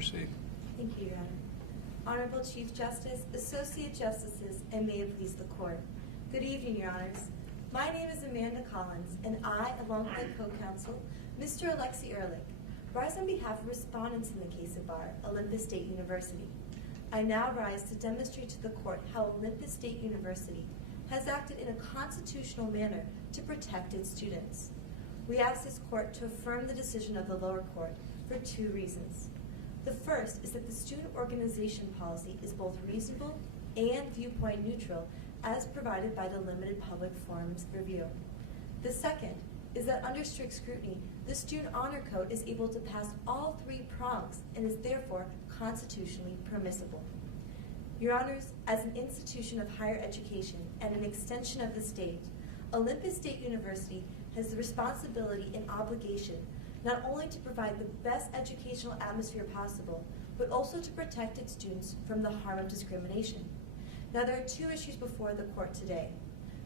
proceed. Thank you, Your Honor. Honorable Chief Justice, Associate Justices, and may it please the Court. Good evening, Your Honors. My name is Amanda Collins, and I, along with my co-counsel, Mr. Alexi Ehrlich, rise on behalf of respondents in the case of bar, Olympus State University. I now rise to demonstrate to the Court how Olympus State University has acted in a constitutional manner to protect its students. We ask this Court to affirm the decision of the lower court for two reasons. The first is that the student organization policy is both reasonable and viewpoint neutral as provided by the limited public forums review. The second is that under strict scrutiny, the Student Honor Code is able to pass all three prongs and is therefore constitutionally permissible. Your Honors, as an institution of higher education and an extension of the state, Olympus State University has the responsibility and obligation not only to provide the best educational atmosphere possible, but also to protect its students from the harm of discrimination. Now, there are two issues before the Court today.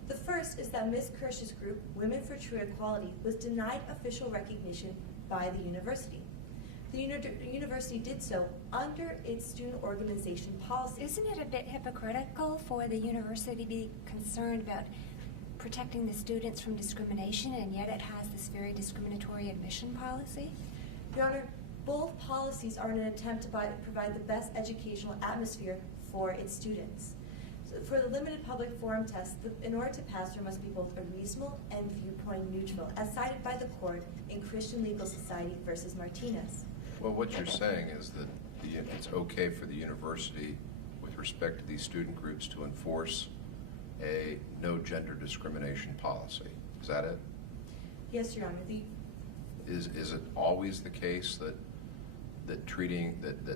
The first is that Ms. Kirsch's group, Women for True Equality, was denied official recognition by the university. The university did so under its student organization policy. Isn't it a bit hypocritical for the university to be concerned about protecting the students from discrimination, and yet it has this very discriminatory admission policy? Your Honor, both policies are in an attempt to provide the best educational atmosphere for its students. So for the limited public forum test, in order to pass, there must be both a reasonable and viewpoint neutral, as cited by the Court in Christian Legal Society versus Martinez. Well, what you're saying is that it's okay for the university, with respect to these student groups, to enforce a no gender discrimination policy. Is that it? Yes, Your Honor. Is it always the case that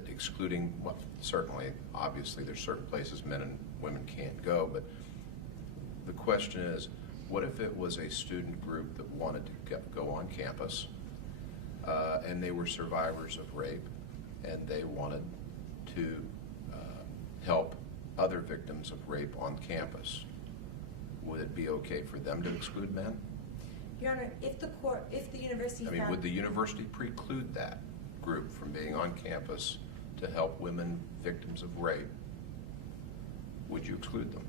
excluding, well, certainly, obviously, there's certain places men and women can't go, but the question is, what if it was a student group that wanted to go on campus and they were survivors of rape and they wanted to help other victims of rape on campus? Would it be okay for them to exclude men? Your Honor, if the university found... would the university preclude that group from being on campus to help women victims of rape? Would you exclude them?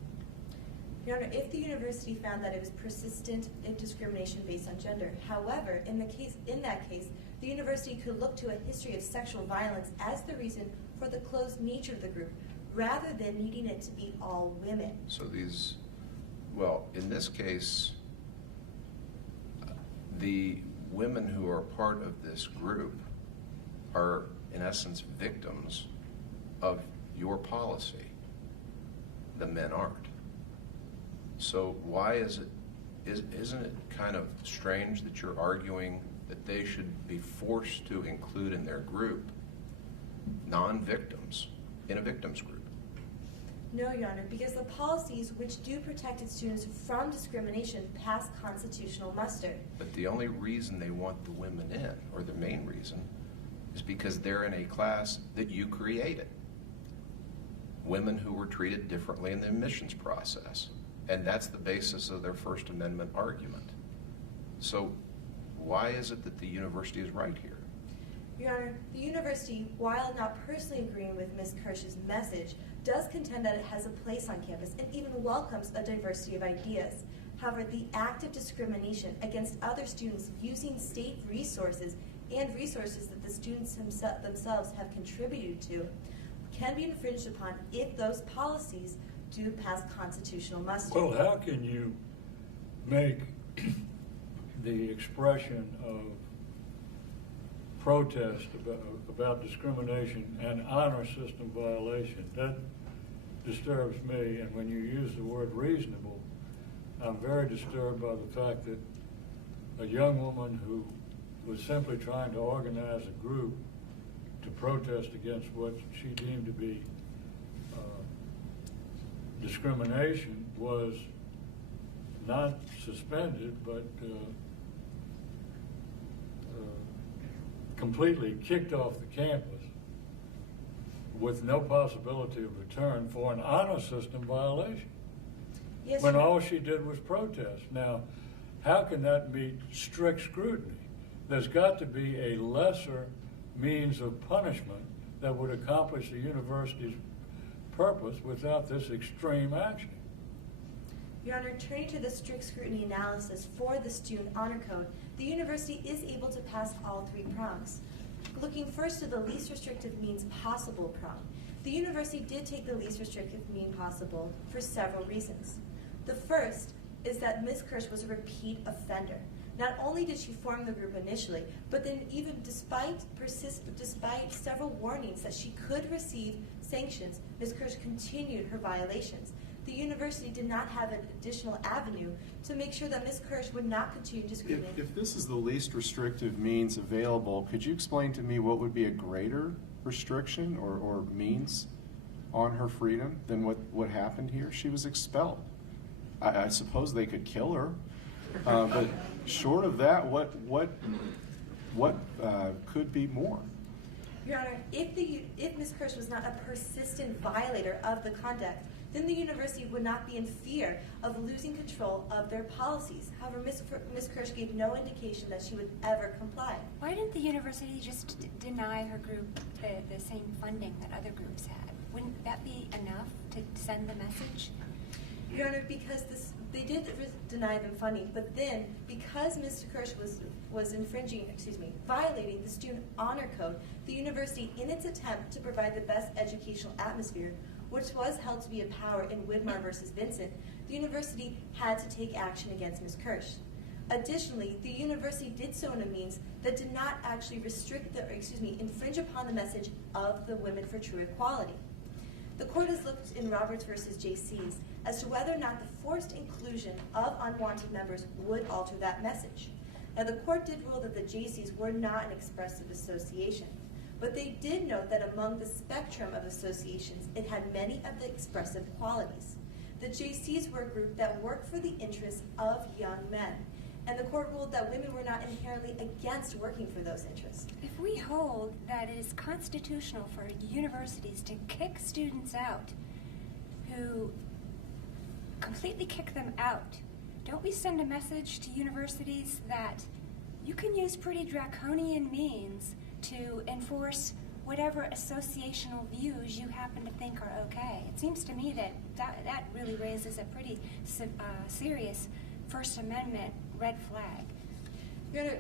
Your Honor, if the university found that it was persistent discrimination based on gender, however, in that case, the university could look to a history of sexual violence as the reason for the closed nature of the group, rather than needing it to be all women. So well, in this case, the women who are part of this group are, in essence, victims of your policy. The men aren't. So why isn't it kind of strange that you're arguing that they should be forced to include in their group non-victims in a victims group? No, Your Honor, because the policies which do protect its students from discrimination pass constitutional muster. But the only reason they want the women in, or the main reason, is because they're in a class that you created. Women who were treated differently in the admissions process. And that's the basis of their First Amendment argument. So why is it that the university is right here? Your Honor, the university, while not personally agreeing with Ms. Kirsch's message, does contend that it has a place on campus and even welcomes a diversity of ideas. However, the act of discrimination against other students using state resources and resources that the students themselves have contributed to can be infringed upon if those policies do pass constitutional muster. Well, how can you make the expression of protest about discrimination and honor system violation? That disturbs me, and when you use the word reasonable, I'm very disturbed by the fact that a young woman who was simply trying to organize a group to protest against what she deemed to be discrimination was not suspended, but completely kicked off the campus with no possibility of return for an honor system violation. Yes, when Your all she did was protest. Now, how can that meet strict scrutiny? There's got to be a lesser means of punishment that would accomplish the university's purpose without this extreme action. Your Honor, turning to the strict scrutiny analysis for the Student Honor Code, the university is able to pass all three prongs. Looking first to the least restrictive means possible prong, the university did take the least restrictive mean possible for several reasons. The first is that Ms. Kirsch was a repeat offender. Not only did she form the group initially, but then even despite several warnings that she could receive sanctions, Ms. Kirsch continued her violations. The university did not have an additional avenue to make sure that Ms. Kirsch would not continue discriminating. If this is the least restrictive means available, could you explain to me what would be a greater restriction or means on her freedom than what happened here? She was expelled. I suppose they could kill her, but short of that, what could be more? Your Honor, if Ms. Kirsch was not a persistent violator of the conduct, then the university would not be in fear of losing control of their policies. However, Ms. Kirsch gave no indication that she would ever comply. Why didn't the university just deny her group the same funding that other groups had? Wouldn't that be enough to send the message? Your Honor, because they did deny them funding, but then because Ms. Kirsch was violating the Student Honor Code, the university, in its attempt to provide the best educational atmosphere, which was held to be a power in Widmar versus Vincent, the university had to take action against Ms. Kirsch. Additionally, the university did so in a means that did not actually infringe upon the message of the Women for True Equality. The court has looked in Roberts versus JC's as to whether or not the forced inclusion of unwanted members would alter that message. Now, the court did rule that the JC's were not an expressive association, but they did note that among the spectrum of associations, it had many of the expressive qualities. The JC's were a group that worked for the interests of young men, and the court ruled that women were not inherently against working for those interests. If we hold that it is constitutional for universities to kick students out who completely kick them out, don't we send a message to universities that you can use pretty draconian means to enforce whatever associational views you happen to think are okay? It seems to me that really raises a pretty serious First Amendment red flag. Your Honor,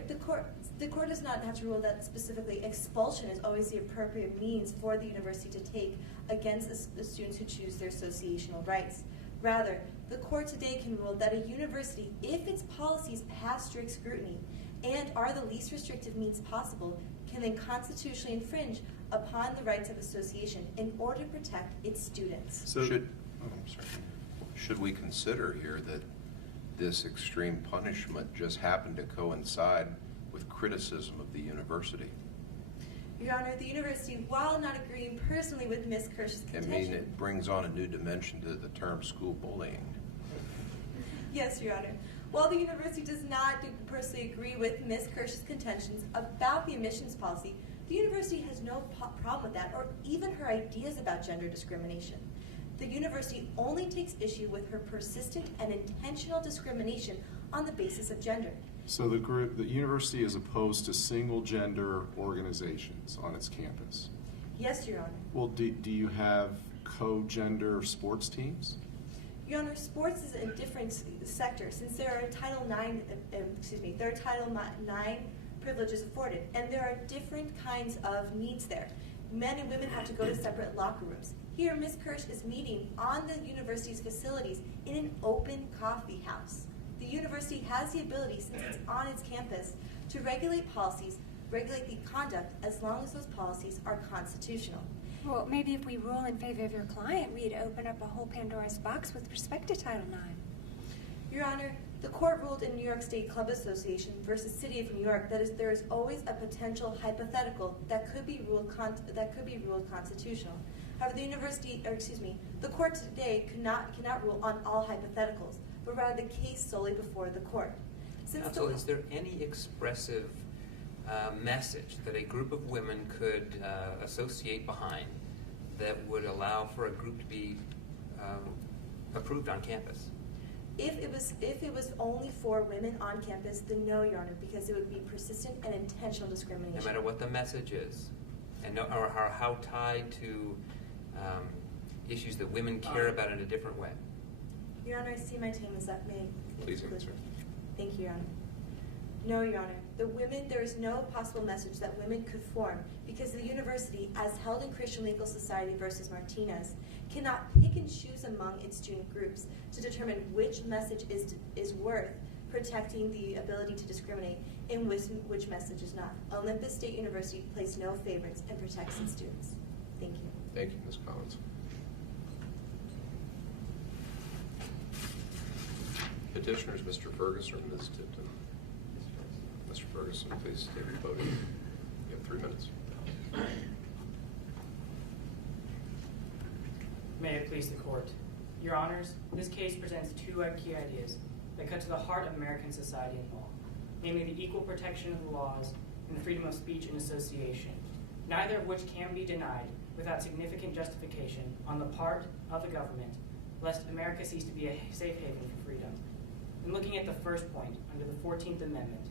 the court does not have to rule that specifically expulsion is always the appropriate means for the university to take against the students who choose their associational rights. Rather, the court today can rule that a university, if its policies pass strict scrutiny and are the least restrictive means possible, can then constitutionally infringe upon the rights of association in order to protect its students. So should we consider here that this extreme punishment just happened to coincide with criticism of the university? Your Honor, the university, while not agreeing personally with Ms. Kirsch's contention... it brings on a new dimension to the term school bullying. Yes, Your Honor. While the university does not personally agree with Ms. Kirsch's contentions about the admissions policy, the university has no problem with that, or even her ideas about gender discrimination. The university only takes issue with her persistent and intentional discrimination on the basis of gender. So the university is opposed to single-gender organizations on its campus? Yes, Your Honor. Well, do you have co-gender sports teams? Your Honor, sports is a different sector since there are Title IX privileges afforded, and there are different kinds of needs there. Men and women have to go to separate locker rooms. Here, Ms. Kirsch is meeting on the university's facilities in an open coffee house. The university has the ability, since it's on its campus, to regulate the conduct, as long as those policies are constitutional. Well, maybe if we rule in favor of your client, we'd open up a whole Pandora's box with respect to Title IX. Your Honor, the court ruled in New York State Club Association versus City of New York that there is always a potential hypothetical that could be ruled constitutional. However, the court today cannot rule on all hypotheticals, but rather the case solely before the court. So is there any expressive message that a group of women could associate behind that would allow for a group to be approved on campus? If it was only for women on campus, then no, Your Honor, because it would be persistent and intentional discrimination. No matter what the message is? or how tied to issues that women care about in a different way? Your Honor, I see my time is up. May I Please conclude? answer. Thank you, Your Honor. No, Your Honor. There is no possible message that women could form because the university, as held in Christian Legal Society versus Martinez, cannot pick and choose among its student groups to determine which message is worth protecting the ability to discriminate and which message is not. Olympus State University plays no favorites and protects its students. Thank you. Thank you, Ms. Collins. Petitioners, Mr. Ferguson or Ms. Tipton? Mr. Ferguson, please take your podium. You have 3 minutes. May it please the court. Your Honors, this case presents 2 key ideas that cut to the heart of American society and law, namely the equal protection of the laws and the freedom of speech and association, neither of which can be denied without significant justification on the part of the government, lest America cease to be a safe haven for freedom. In looking at the first point, under the 14th Amendment,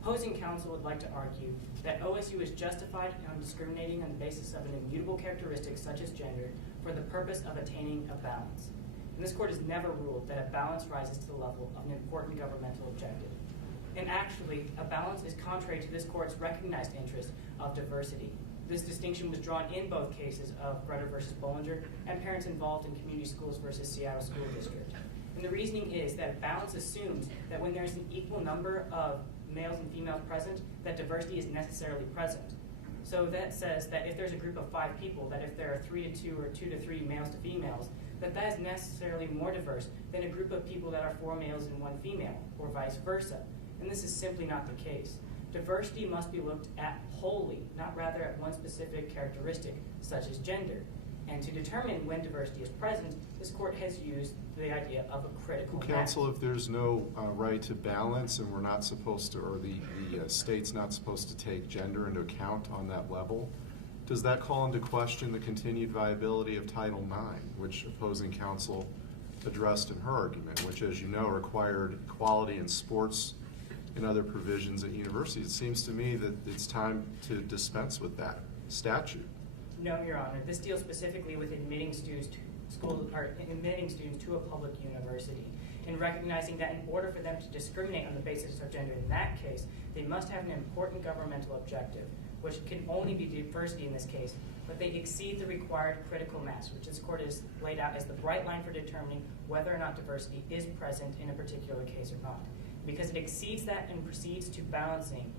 opposing counsel would like to argue that OSU is justified on discriminating on the basis of an immutable characteristic such as gender for the purpose of attaining a balance. And this court has never ruled that a balance rises to the level of an important governmental objective. And actually, a balance is contrary to this court's recognized interest of diversity. This distinction was drawn in both cases of Grutter versus Bollinger and parents involved in community schools versus Seattle School District. And the reasoning is that balance assumes that when there's an equal number of males and females present, that diversity is necessarily present. So that says that if there's a group of 5 people, that if there are 3 to 2 or 2 to 3 males to females, that is necessarily more diverse than a group of people that are 4 males and 1 female, or vice versa. And this is simply not the case. Diversity must be looked at wholly, not rather at one specific characteristic, such as gender. And to determine when diversity is present, this court has used the idea of a critical mass. Counsel, if there's no right to balance and we're not supposed to, or the state's not supposed to take gender into account on that level, does that call into question the continued viability of Title IX, which opposing counsel addressed in her argument, which, as you know, required equality in sports and other provisions at universities? It seems to me that it's time to dispense with that statute. No, Your Honor. This deals specifically with admitting students to a public university, and recognizing that in order for them to discriminate on the basis of gender in that case, they must have an important governmental objective, which can only be diversity in this case, but they exceed the required critical mass, which this court has laid out as the bright line for determining whether or not diversity is present in a particular case or not. Because it exceeds that and proceeds to balancing,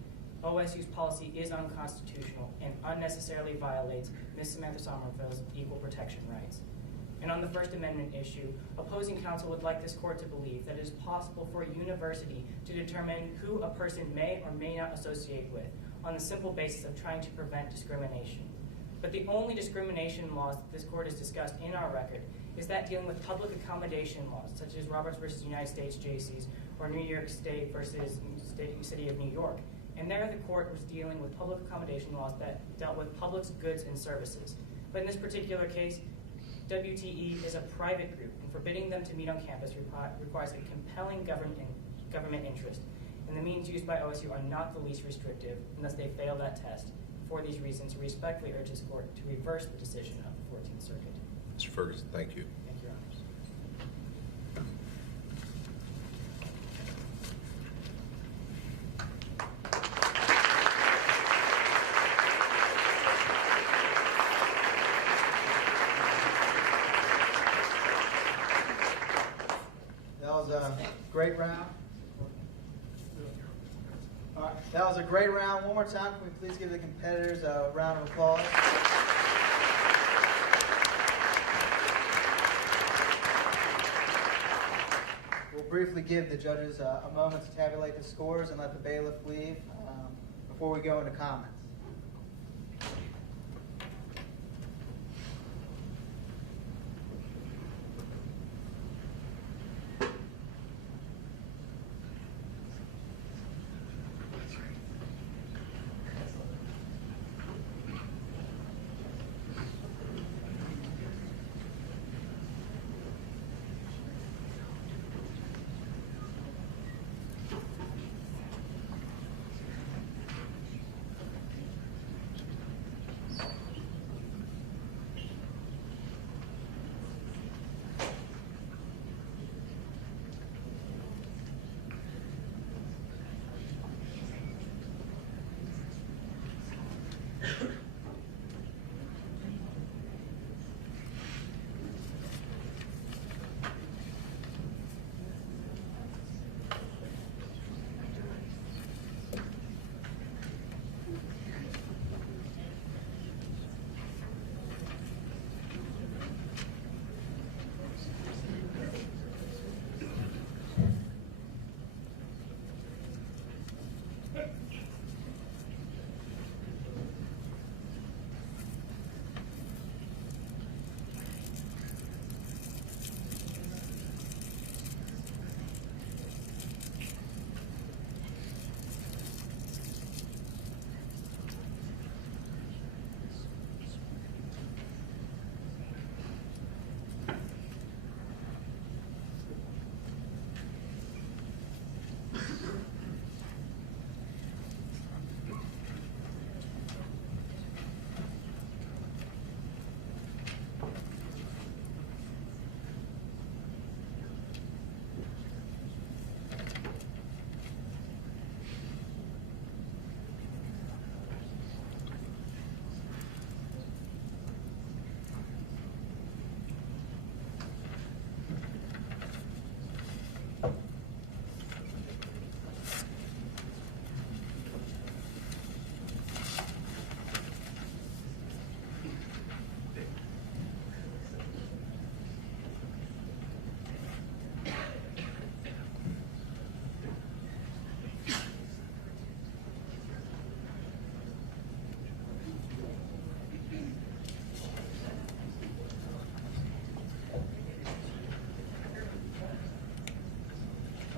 OSU's policy is unconstitutional and unnecessarily violates Ms. Samantha Sommerville's equal protection rights. And on the First Amendment issue, opposing counsel would like this court to believe that it is possible for a university to determine who a person may or may not associate with on the simple basis of trying to prevent discrimination. But the only discrimination laws that this court has discussed in our record is that dealing with public accommodation laws, such as Roberts versus United States JCs or New York State versus City of New York. And there the court was dealing with public accommodation laws that dealt with public goods and services. But in this particular case, WTE is a private group, and forbidding them to meet on campus requires a compelling government interest. And the means used by OSU are not the least restrictive, unless they fail that test. For these reasons, we respectfully urge this court to reverse the decision of the 14th Circuit. Mr. Ferguson, thank you. Thank you, Your Honors. That was a great round. All right, that was a great round. One more time, can we please give the competitors a round of applause? We'll briefly give the judges a moment to tabulate the scores and let the bailiff leave before we go into comments.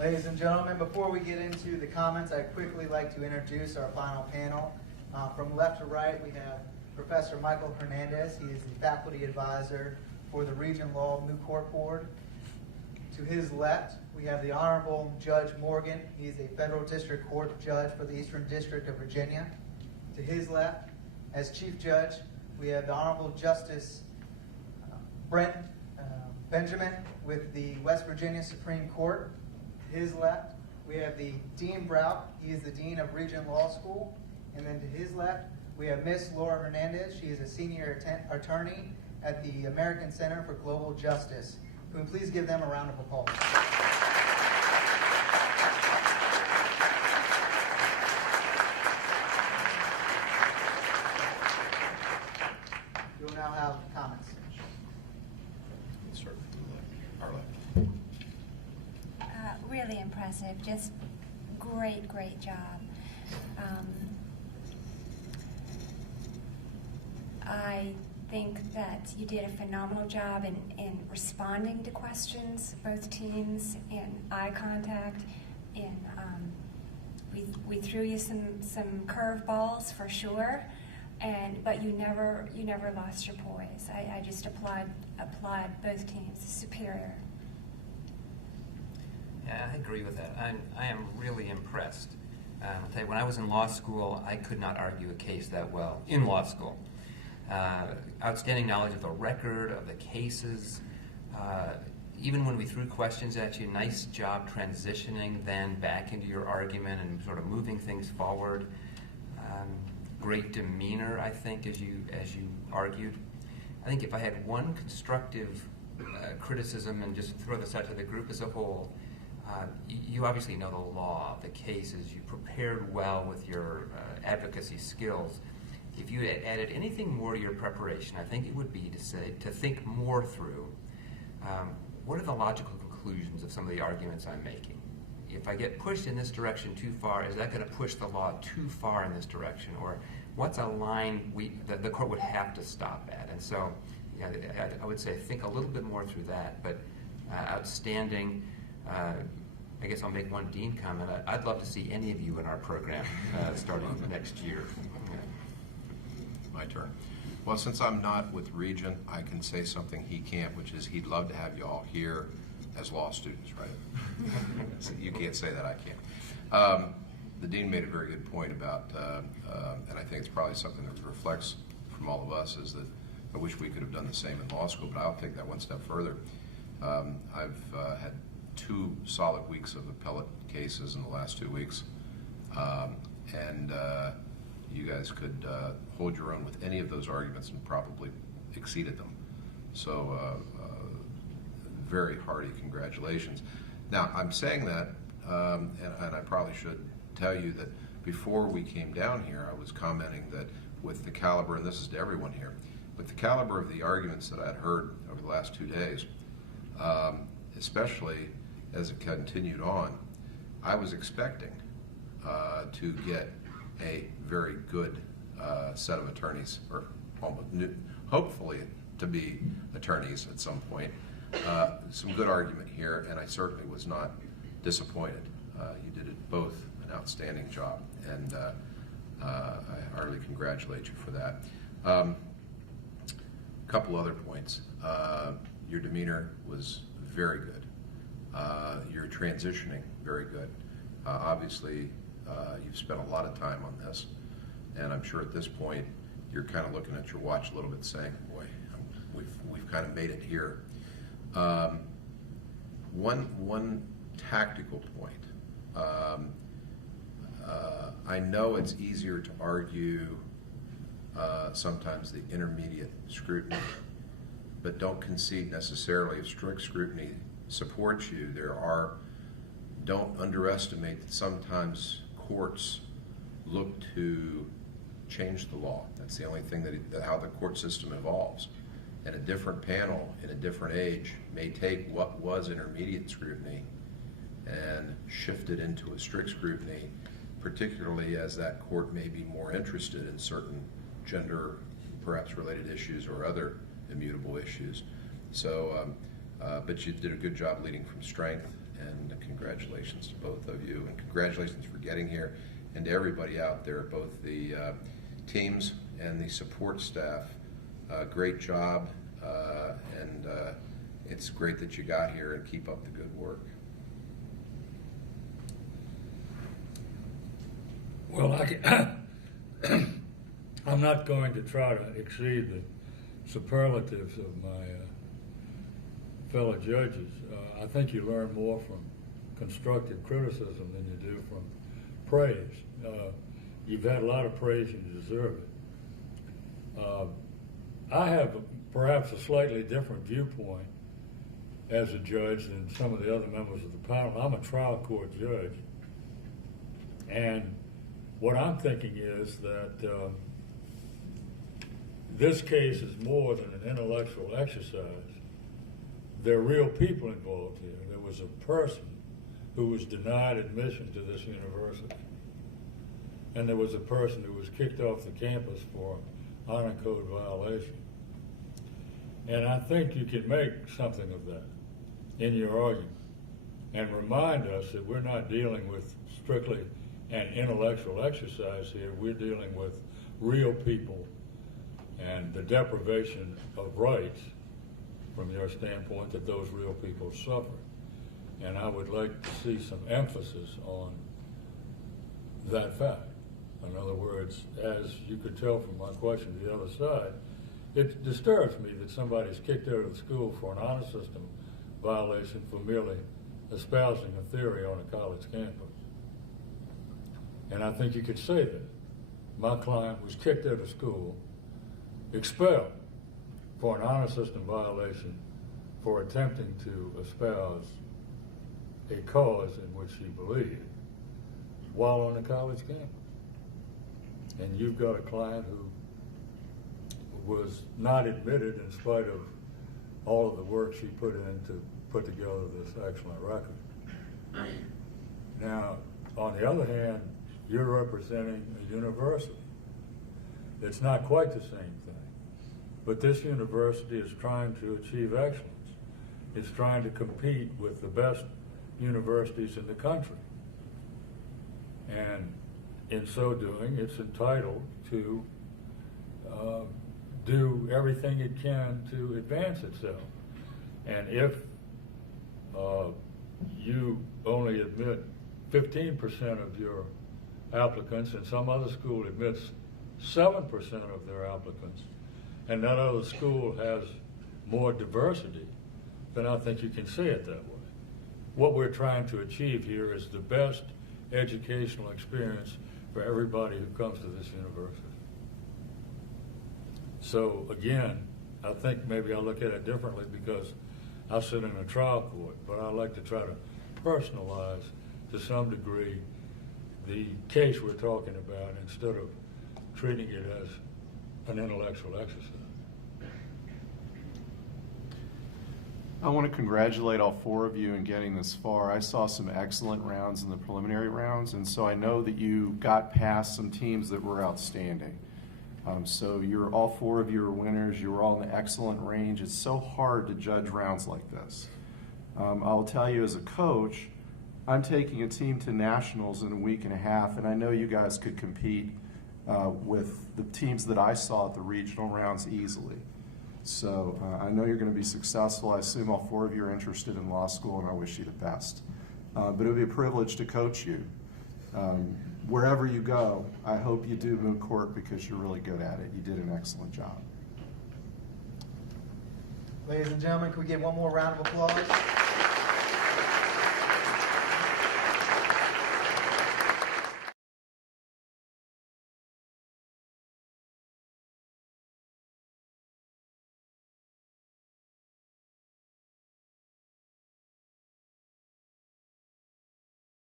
Ladies and gentlemen, before we get into the comments, I'd quickly like to introduce our final panel. From left to right, we have Professor Michael Hernandez. He is the faculty advisor for the Regent Law Moot Court Board. To his left, we have the Honorable Judge Morgan. He is a federal district court judge for the Eastern District of Virginia. To his left, as Chief Judge, we have the Honorable Justice Brent Benjamin with the West Virginia Supreme Court. To his left, we have the Dean Brout. He is the Dean of Regent Law School. And then to his left, we have Miss Laura Hernandez. She is a senior attorney at the American Center for Global Justice. Can we please give them a round of applause? We will now have comments. Sir, our left. Really impressive. Just great job. I think that you did a phenomenal job in responding to questions, both teams, in eye contact, in we threw you some curveballs for sure, but you never lost your poise. I just applaud both teams. Superior. Yeah, I agree with that. I am really impressed. I'll tell you, when I was in law school, I could not argue a case that well in law school. Outstanding knowledge of the record, of the cases. Even when we threw questions at you, nice job transitioning then back into your argument and sort of moving things forward. Great demeanor, I think, as you argued. I think if I had one constructive criticism, and just throw this out to the group as a whole, you obviously know the law, the cases, you prepared well with your advocacy skills. If you had added anything more to your preparation, I think it would be to think more through what are the logical conclusions of some of the arguments I'm making. If I get pushed in this direction too far, is that going to push the law too far in this direction? Or what's a line that the court would have to stop at? And so yeah, I would say think a little bit more through that, but outstanding. I guess I'll make one dean comment. I'd love to see any of you in our program starting next year. My turn. Well, since I'm not with Regent, I can say something he can't, which is he'd love to have you all here as law students, right? So you can't say that, I can't. The dean made a very good point about, and I think it's probably something that reflects from all of us, is that I wish we could have done the same in law school, but I'll take that one step further. I've had 2 solid weeks of appellate cases in the last 2 weeks, and you guys could hold your own with any of those arguments and probably exceeded them. So very hearty congratulations. Now, I'm saying that, and I probably should tell you that before we came down here, I was commenting that with the caliber, and this is to everyone here, with the caliber of the arguments that I'd heard over the last 2 days, especially as it continued on, I was expecting to get a very good set of attorneys, or hopefully to be attorneys at some point. Some good argument here, and I certainly was not disappointed. You did it both an outstanding job, and I heartily congratulate you for that. A couple other points. Your demeanor was very good. Your transitioning, very good. Obviously, you've spent a lot of time on this, and I'm sure at this point you're kind of looking at your watch a little bit saying, boy, we've kind of made it here. One tactical point. I know it's easier to argue sometimes the intermediate scrutiny, but don't concede necessarily if strict scrutiny supports you. Don't underestimate that sometimes courts look to change the law. That's the only thing how the court system evolves. And a different panel in a different age may take what was intermediate scrutiny and shift it into a strict scrutiny, particularly as that court may be more interested in certain gender, perhaps related issues or other immutable issues. So, but you did a good job leading from strength, and congratulations to both of you, and congratulations for getting here, and to everybody out there, both the teams and the support staff. Great job, and it's great that you got here, and keep up the good work. Well, I'm not going to try to exceed the superlatives of my fellow judges. I think you learn more from constructive criticism than you do from praise. You've had a lot of praise and you deserve it. I have perhaps a slightly different viewpoint as a judge than some of the other members of the panel. I'm a trial court judge, and what I'm thinking is that this case is more than an intellectual exercise. There are real people involved here. There was a person who was denied admission to this university, and there was a person who was kicked off the campus for honor code violation. And I think you can make something of that in your argument and remind us that we're not dealing with strictly an intellectual exercise here. We're dealing with real people and the deprivation of rights from your standpoint that those real people suffer. And I would like to see some emphasis on that fact. In other words, as you could tell from my question to the other side, it disturbs me that somebody's kicked out of the school for an honor system violation for merely espousing a theory on a college campus. And I think you could say that. My client was kicked out of school, expelled for an honor system violation for attempting to espouse a cause in which he believed while on a college campus. And you've got a client who was not admitted in spite of all of the work she put in to put together this excellent record. Now, on the other hand, you're representing a university. It's not quite the same thing, but this university is trying to achieve excellence. It's trying to compete with the best universities in the country. And in so doing, it's entitled to do everything it can to advance itself. And if you only admit 15% of your applicants and some other school admits 7% of their applicants, and that other school has more diversity, then I think you can say it that way. What we're trying to achieve here is the best educational experience for everybody who comes to this university. So again, I think maybe I look at it differently because I sit in a trial court, but I like to try to personalize to some degree the case we're talking about instead of treating it as an intellectual exercise. I want to congratulate all four of you in getting this far. I saw some excellent rounds in the preliminary rounds, and so I know that you got past some teams that were outstanding. So all four of you are winners. You were all in an excellent range. It's so hard to judge rounds like this. I'll tell you as a coach, I'm taking a team to nationals in a week and a half, and I know you guys could compete with the teams that I saw at the regional rounds easily. So I know you're going to be successful. I assume all four of you are interested in law school, and I wish you the best. But it would be a privilege to coach you. Wherever you go, I hope you do moot court because you're really good at it. You did an excellent job. Ladies and gentlemen, can we get one more round of applause?